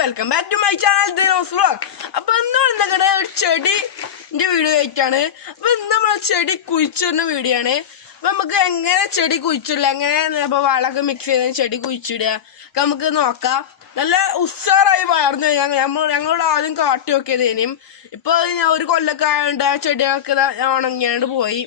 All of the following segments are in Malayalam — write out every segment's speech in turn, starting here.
Welcome back to my channel Dino's vlog. അപ്പൊ ഇന്ന് വന്നിങ്ങനെ ഒരു ചെടിന്റെ വീഡിയോ ആയിട്ടാണ്. അപ്പൊ ഇന്ന് നമ്മളെ ചെടി കുഴിച്ചിടുന്ന വീഡിയോ ആണ്. അപ്പൊ നമുക്ക് എങ്ങനെ ചെടി കുഴിച്ചിടില്ല, എങ്ങനെ വളമൊക്കെ മിക്സ് ചെയ്ത് ചെടി കുഴിച്ചിടുക നമുക്ക് നോക്കാം. നല്ല ഉഷാറായി വളർന്നു കഴിഞ്ഞാൽ ഞങ്ങളോട് ആദ്യം കാട്ടി നോക്കിയതേനും. ഇപ്പൊ ഒരു കൊല്ലൊക്കെ ആയതുകൊണ്ട് ആ ചെടികളൊക്കെ ഉണങ്ങിയാണ്ട് പോയി.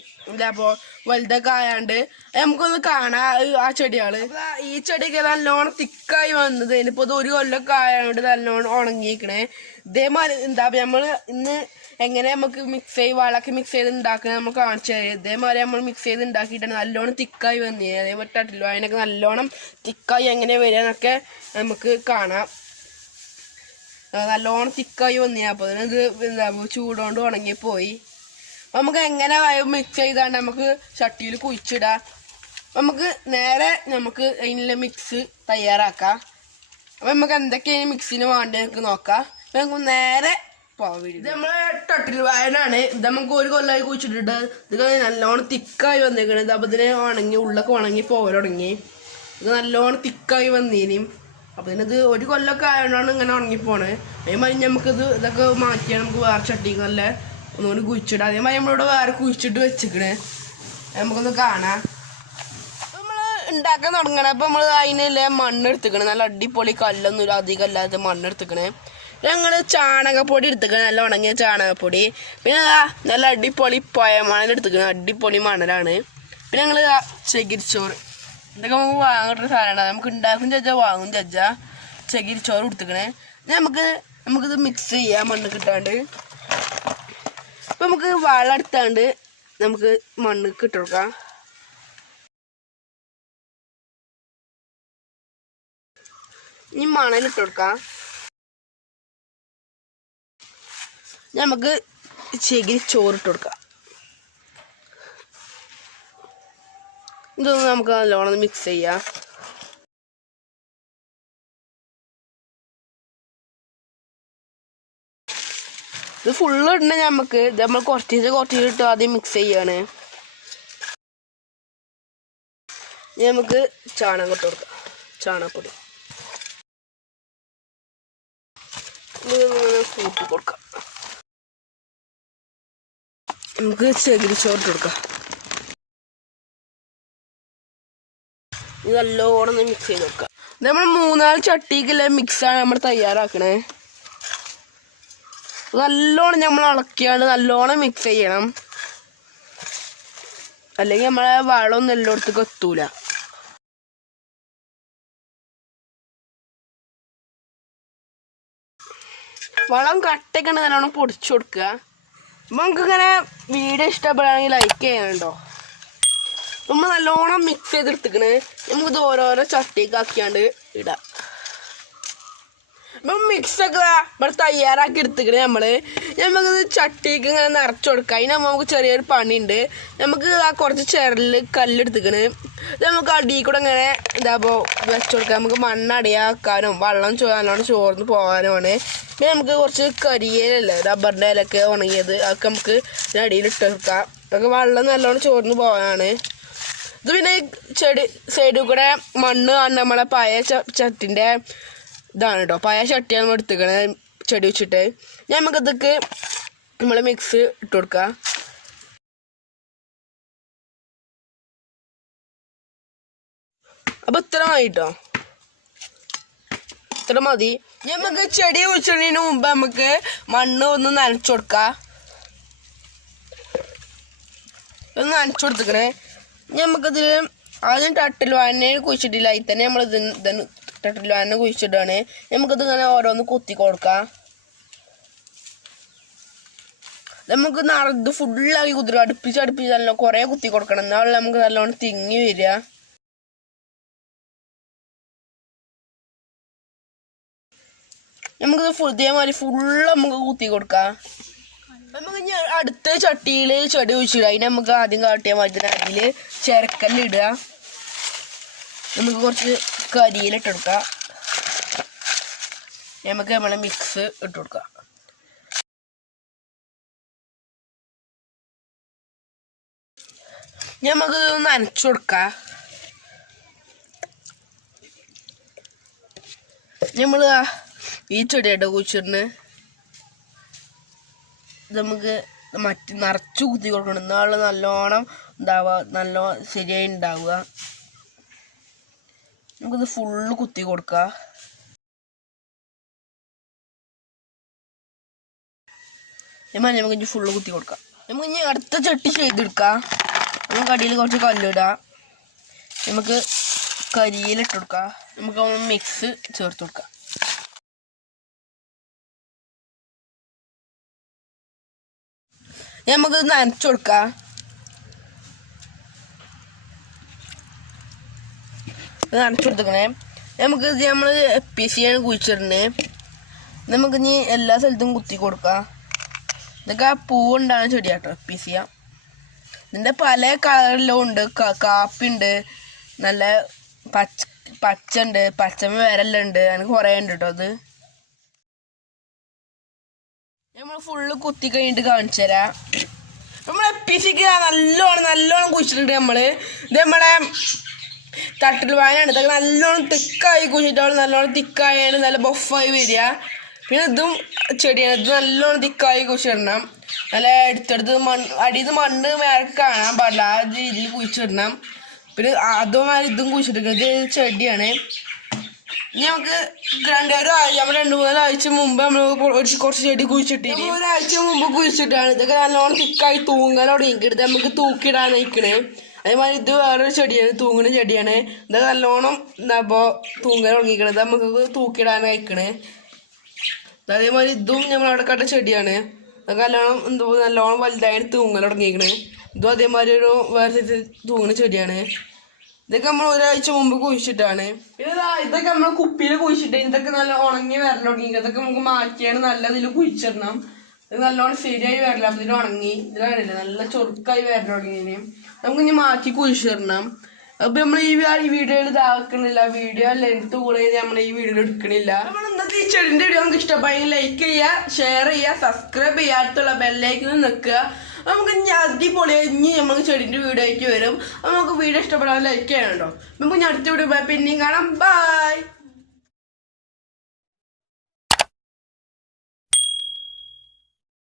അപ്പൊ വലുതൊക്കെ ആയാണ്ട് നമുക്കൊന്ന് കാണാം ആ ചെടികള്. ഈ ചെടിയൊക്കെ നല്ലോണം തിക്കായി വന്നത് ഇനിയിപ്പോ ഇത് ഒരു കൊല്ലൊക്കെ ആയതുകൊണ്ട് നല്ലോണം ഉണങ്ങിയിരിക്കണേ. ഇതേമാതിരി എന്താ നമ്മള് ഇന്ന് എങ്ങനെ നമുക്ക് മിക്സ് ചെയ്ത് വളമൊക്കെ മിക്സ് ചെയ്ത് ഉണ്ടാക്കുന്നത് നമുക്ക് കാണിച്ചു തരാം. ഇതേമാതിരി നമ്മൾ മിക്സ് ചെയ്ത് ഉണ്ടാക്കിയിട്ടാണ് നല്ലോണം തിക്കായി വന്നേ. അതേപോലെ തട്ടില്ലോ അതിനൊക്കെ നല്ലോണം തിക്കായി എങ്ങനെ വരികയെന്നൊക്കെ നമുക്ക് കാണാം. നല്ലോണം തിക്കായി വന്നേ. അപ്പൊ ഇത് എന്താ ചൂടുകൊണ്ട് ഉണങ്ങിപ്പോയി. നമുക്ക് എങ്ങനെ മിക്സ് ചെയ്താണ്ട് നമുക്ക് ചട്ടിയിൽ കുഴിച്ചിടാം. നമുക്ക് നേരെ നമുക്ക് അതിനുള്ള മിക്സ് തയ്യാറാക്കാം. അപ്പൊ നമുക്ക് എന്തൊക്കെയാണ് മിക്സിന് വേണ്ടത് നമുക്ക് നോക്കാം. നമുക്ക് നേരെ ഇത് നമ്മളെ ടട്ടിൽ വായനാണ്. ഇത് നമുക്ക് ഒരു കൊല്ലമായി കുഴിച്ചിട്ടിട്ട് ഇത് നല്ലോണം തിക്കായി വന്നേക്കണത്. അപ്പൊ ഇതിനെ ഉണങ്ങി ഉള്ളൊക്കെ ഉണങ്ങി പോകാൻ തുടങ്ങി. ഇത് നല്ലോണം തിക്കായി വന്നേനും. അപ്പൊ ഇതിനത് ഒരു കൊല്ലമൊക്കെ ആയതുകൊണ്ടാണ് ഇങ്ങനെ ഉണങ്ങിപ്പോണത്. അതേമാതിരി നമുക്കിത് ഇതൊക്കെ മാറ്റിയാണ് നമുക്ക് വേറെ ചട്ടിക്ക് നല്ല ഒന്നുകൂടി കുഴിച്ചിടാം. അതേമാതിരി നമ്മളിവിടെ വേറെ കുഴിച്ചിട്ട് വെച്ചിക്കണേ. നമുക്കൊന്ന് കാണാം. നമ്മള് ഉണ്ടാക്കാൻ തുടങ്ങണേ. അപ്പൊ നമ്മള് അതിനല്ലേ മണ്ണെടുത്തിക്കണേ. നല്ല അടിപൊളി കല്ലൊന്നും അധികം അല്ലാതെ മണ്ണെടുത്തിക്കണേ. ഞങ്ങൾ ചാണകപ്പൊടി എടുത്തിക്കണം, നല്ല ഉണങ്ങിയ ചാണകപ്പൊടി. പിന്നെ നല്ല അടിപൊളി പയമണൽ എടുത്തിക്കണം, അടിപൊളി മണലാണ്. പിന്നെ ഞങ്ങൾ ചകിരിച്ചോറ്, ഇതൊക്കെ നമുക്ക് വാങ്ങിട്ടൊരു സാധനമാണ്. നമുക്ക് ഉണ്ടാക്കും ചജ്ജ വാങ്ങും ചജ്ജ. ചകിരിച്ചോറ് എടുത്തിക്കണേ. നമുക്കിത് മിക്സ് ചെയ്യാം മണ്ണ് കിട്ടാണ്ട്. അപ്പം നമുക്ക് വളം എടുത്താണ്ട് നമുക്ക് മണ്ണ് കിട്ടുകൊടുക്കാം. ഇനി മണലിട്ട് കൊടുക്കാം. നമുക്ക് ചകിരി ചോറിട്ട് കൊടുക്കാം. ഇതൊന്ന് നമുക്ക് നല്ലോണം മിക്സ് ചെയ്യാം. ഇത് ഫുള്ള് ഇടണ നമുക്ക് നമ്മൾ കുറച്ചിട്ട് ആദ്യം മിക്സ് ചെയ്യാണ്. നമുക്ക് ചാണകം ഇട്ട് കൊടുക്കാം, ചാണകപ്പൊടി കൂട്ടി കൊടുക്കാം. നമുക്ക് ചകിരിച്ചോറിട്ട് കൊടുക്കാം. ഇത് നല്ലോണം മിക്സ് ചെയ്ത് കൊടുക്കാം. നമ്മൾ 3-4 ചട്ടിക്കുള്ള മിക്സാണ് നമ്മൾ തയ്യാറാക്കണേ. നല്ലോണം നമ്മൾ ഇളക്കിയാണ്ട് നല്ലോണം മിക്സ് ചെയ്യണം. അല്ലെങ്കിൽ നമ്മളെ വളമൊന്നും എല്ലായിടത്തേക്ക് എത്തൂല. വളം കട്ടൊക്കെ നല്ലോണം പൊടിച്ചു കൊടുക്കുക. അപ്പം നമുക്കിങ്ങനെ വീഡിയോ ഇഷ്ടപ്പെടുകയാണെങ്കിൽ ലൈക്ക് ചെയ്യണുണ്ടോ. നമ്മൾ നല്ലോണം മിക്സ് ചെയ്തെടുത്തിക്കണേ. നമുക്കിത് ഓരോരോ ചട്ടിയൊക്കെ ആക്കിയാണ്ട് ഇടാം. അപ്പം മിക്സൊക്കെ ഇവിടെ തയ്യാറാക്കി എടുത്തിക്കണേ. നമുക്കിത് ചട്ടിക്ക് ഇങ്ങനെ നിറച്ച് കൊടുക്കാം. അതിന് നമുക്ക് ചെറിയൊരു പണിയുണ്ട്. നമുക്ക് കുറച്ച് ചെറിയ കല്ലെടുത്തിക്കണ്. ഇത് നമുക്ക് അടിയിൽ കൂടെ ഇങ്ങനെ ഇതാകുമ്പോൾ വെച്ച് കൊടുക്കാം. നമുക്ക് മണ്ണടിയാക്കാനും വെള്ളം നല്ലോണം ചോർന്ന് പോകാനുമാണ്. പിന്നെ നമുക്ക് കുറച്ച് കരിയിലല്ലേ റബ്ബറിൻ്റെ ഇലയൊക്കെ ഉണങ്ങിയത് അതൊക്കെ നമുക്ക് അടിയിൽ ഇട്ട് വെക്കാം. അതൊക്കെ വെള്ളം നല്ലോണം ചോർന്ന് പോകാനാണ്. ഇത് പിന്നെ ചെടി സൈഡിൽ കൂടെ മണ്ണ് നമ്മളെ പഴയ ചട്ടിൻ്റെ ഇതാണ് കേട്ടോ. പഴയ ചട്ടിയാണ് നമ്മൾ എടുത്തിക്കണേ ചെടി വെച്ചിട്ട്. നമുക്കിതൊക്കെ നമ്മൾ മിക്സ് ഇട്ട് കൊടുക്കാം. അപ്പൊ ഇത്ര മതി കേട്ടോ, ഇത്ര മതി. നമുക്ക് ചെടി കുഴിച്ചിടുന്നതിന് മുമ്പ് നമുക്ക് മണ്ണ് ഒന്ന് നനച്ചു കൊടുക്കാം. ഒന്ന് നനച്ചു കൊടുത്തിക്കണേ. നമുക്കിതിൽ ആദ്യം ടട്ടിൽ വായന കുഴിച്ചിട്ടില്ല. അതിൽ തന്നെ നമ്മൾ ടട്ടിൽ വായന കുഴിച്ചിടുകയാണ്. നമുക്കിത് ഇങ്ങനെ ഓരോന്ന് കുത്തി കൊടുക്കാം. നമുക്ക് ഇത് ഫുള്ളാക്കി കുത്തി അടുപ്പിച്ച് നല്ല കുറേ കുത്തി കൊടുക്കണം. എന്നാലും നമുക്ക് നല്ലോണം തിങ്ങി വരിക. നമുക്കിത് ഇതേമാതിരി ഫുള്ള് നമുക്ക് കുത്തി കൊടുക്കാം. നമുക്ക് ഇനി അടുത്ത ചട്ടിയിൽ ചെടി കുഴിച്ചിടുക. അതിന് നമുക്ക് ആദ്യം കാട്ടിയാൽ മതി. അതിൽ ചിരക്കല്ലിടുക. നമുക്ക് കുറച്ച് കരിയിലിട്ട് കൊടുക്കാം. നമുക്ക് നമ്മളെ മിക്സ് ഇട്ട് കൊടുക്കാം. നമുക്ക് നനച്ചു കൊടുക്കാം. നമ്മൾ ഈ ചെടിയായിട്ട് കുഴിച്ചിട്ട് നമുക്ക് നിറച്ചു കുത്തി കൊടുക്കണം. എന്നാള് നല്ലോണം ഉണ്ടാവുക, നല്ലോണം ശരിയായി ഉണ്ടാവുക. നമുക്കിത് ഫുള്ള് കുത്തി കൊടുക്കുക. നമുക്ക് ഇനി ഫുള്ള് കുത്തി കൊടുക്കാം. നമുക്ക് ഇനി അടുത്ത ചട്ടി ചെയ്തെടുക്കാം. നമുക്ക് അടിയിൽ കുറച്ച് കല്ലിടാം. നമുക്ക് കരിയിലിട്ട് കൊടുക്കാം. നമുക്ക് മിക്സ് ചേർത്ത് കൊടുക്കാം. നമുക്ക് നനച്ചു കൊടുക്കാം. നനച്ചു കൊടുത്തേക്കണേ. നമുക്ക് നമ്മള് എപ്പിസിയാണ് കുഴിച്ചിടണേ. നമുക്ക് ഇനി എല്ലാ സ്ഥലത്തും കുത്തി കൊടുക്കാം. ഇതൊക്കെ പൂവുണ്ടാകുന്ന ചെടിയാട്ടോ എപ്പിസിയ. ഇതിൻ്റെ പല കളറിലും ഉണ്ട്. കാപ്പിണ്ട്, നല്ല പച്ച ഉണ്ട്, പച്ചമ വരെല്ലാം ഉണ്ട്. എനിക്ക് കുറേ ഉണ്ട് കേട്ടോ. അത് നമ്മൾ ഫുള്ള് കുത്തി കഴിഞ്ഞിട്ട് കാണിച്ചു തരാം. നമ്മൾ എപ്പിസിക്ക് നല്ലോണം കുഴിച്ചിട്ടുണ്ട്. ഇത് നമ്മളെ തട്ടിൽ വായനാണ്. ഇതൊക്കെ നല്ലോണം തിക്കായി കുഴിച്ചിട്ടാണ്. നല്ലോണം തിക്കായാണ് നല്ല ബൊഫായി വരിക. പിന്നെ ഇതും ചെടിയാണ്. ഇത് നല്ലോണം തിക്കായി കുഴിച്ചിടണം. നല്ല എടുത്തെടുത്ത് അടിയിൽ മണ്ണ് മേലെ കാണാൻ പാടില്ല. ആ രീതിയിൽ കുഴിച്ചിടണം. പിന്നെ അതുമാതിരി ഇതും കുഴിച്ചിട്ടില്ല. ഇത് ചെടിയാണ്. ഇനി നമുക്ക് നമ്മൾ 2-3 ആഴ്ച മുമ്പ് നമ്മൾ കുറച്ച് ചെടി കുഴിച്ചിട്ടില്ല. ഒരാഴ്ച മുമ്പ് കുഴിച്ചിട്ടാണ്. ഇതൊക്കെ നല്ലോണം തിക്കായി തൂങ്ങലോടെടുത്ത് നമുക്ക് തൂക്കിയിടാൻ നയിക്കണേ. അതേമാതിരി ഇത് വേറൊരു ചെടിയാണ്, തൂങ്ങുന്ന ചെടിയാണ്. ഇതൊക്കെ നല്ലോണം അപ്പോൾ തൂങ്ങൽ തുടങ്ങിക്കണത് നമുക്ക് തൂക്കിയിടാൻ നയിക്കണേ. അതേമാതിരി ഇതും നമ്മളവിടെ കണ്ട ചെടിയാണ്. അതൊക്കെ നല്ലോണം വലുതായിട്ട് തൂങ്ങൽ തുടങ്ങിക്കണേ. ഇതും അതേമാതിരി ഒരു വേറെ തൂങ്ങുന്ന ചെടിയാണ്. ഇതൊക്കെ നമ്മൾ ഒരാഴ്ച മുമ്പ് കുഴിച്ചിട്ടാണ്. പിന്നെ ഇതൊക്കെ നമ്മൾ കുപ്പിയിൽ കുഴിച്ചിട്ട് ഇതൊക്കെ നല്ല ഉണങ്ങി വരൽ തുടങ്ങി. ഇതൊക്കെ നമുക്ക് മാറ്റിയാണ് നല്ല ഇതിൽ കുഴിച്ചിടണം. ഇത് നല്ലോണം ശരിയായി വരില്ല. അപ്പം ഇതിൽ ഉണങ്ങി ഇതിലാണില്ല നല്ല ചൊറുക്കായി വരൽ തുടങ്ങി. നമുക്ക് ഇനി മാറ്റി കുഴിച്ചിടണം. അപ്പൊ നമ്മൾ ഈ വീഡിയോയിൽ ഇതാക്കണില്ല. വീഡിയോ ലെങ്ത് കൂടെ നമ്മൾ ഈ വീഡിയോയിൽ എടുക്കണില്ല. നമ്മൾ ഇന്നത്തെ ഈ ചെടിന്റെ വീഡിയോ നമുക്ക് ഇഷ്ടമായി ലൈക്ക് ചെയ്യുക, ഷെയർ ചെയ്യുക, സബ്സ്ക്രൈബ് ചെയ്യാത്തുള്ള ബെല്ലൈക്കനിൽ നിൽക്കുക. നമുക്ക് ഇനി അടിപൊളി ഇനി നമുക്ക് ചെടിന്റെ വീഡിയോ ആയിട്ട് വരും. നമുക്ക് വീഡിയോ ഇഷ്ടപ്പെടാൻ ലൈക്ക് ചെയ്യണോ. നമുക്ക് അടുത്ത വീഡിയോ പിന്നെയും കാണാം. ബൈ.